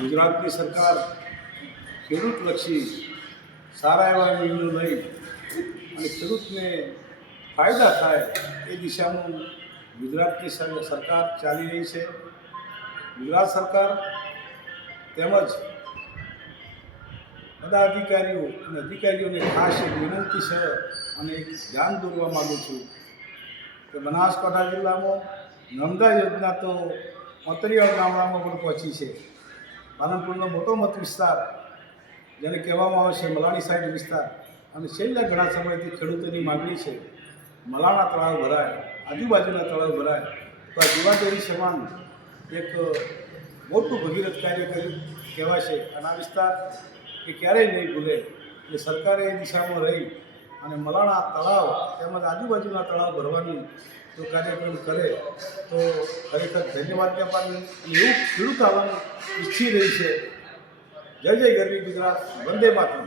ગુજરાતની સરકાર ખેડૂતલક્ષી સારા એવા નિર્ણયો લઈ અને ખેડૂતને ફાયદા થાય એ દિશામાં ગુજરાતની સરકાર ચાલી રહી છે. ગુજરાત સરકાર તેમજ બધા અધિકારીઓ અને અધિકારીઓને ખાસ એક વિનંતી છે અને એક ધ્યાન દોરવા માગું છું કે બનાસકાંઠા જિલ્લામાં નર્મદા યોજના તો મોતરિયાળ ગામડામાં પણ પહોંચી છે. પાલનપુરનો મોટો મત વિસ્તાર જેને કહેવામાં આવે છે મલાણી સાઈડ વિસ્તાર, અને છેલ્લા ઘણા સમયથી ખેડૂતોની માગણી છે મલાણા તળાવ ભરાય, આજુબાજુના તળાવ ભરાય. તો આ જીવાદેવી સમાન એક મોટું ભગીરથ કાર્ય કર્યું કહેવાય છે, અને આ વિસ્તાર એ ક્યારેય નહીં ભૂલે. એટલે સરકારે એ દિશામાં રહી અને મલાણા તળાવ તેમજ આજુબાજુના તળાવ ભરવાની જો કાર્યક્રમ કરે તો ખરેખર ધન્યવાદ પામીએ. એવું ખેડૂત આવવાનું ઈચ્છી રહી છે. જય જય ગરવી ગુજરાત, વંદે માતરમ.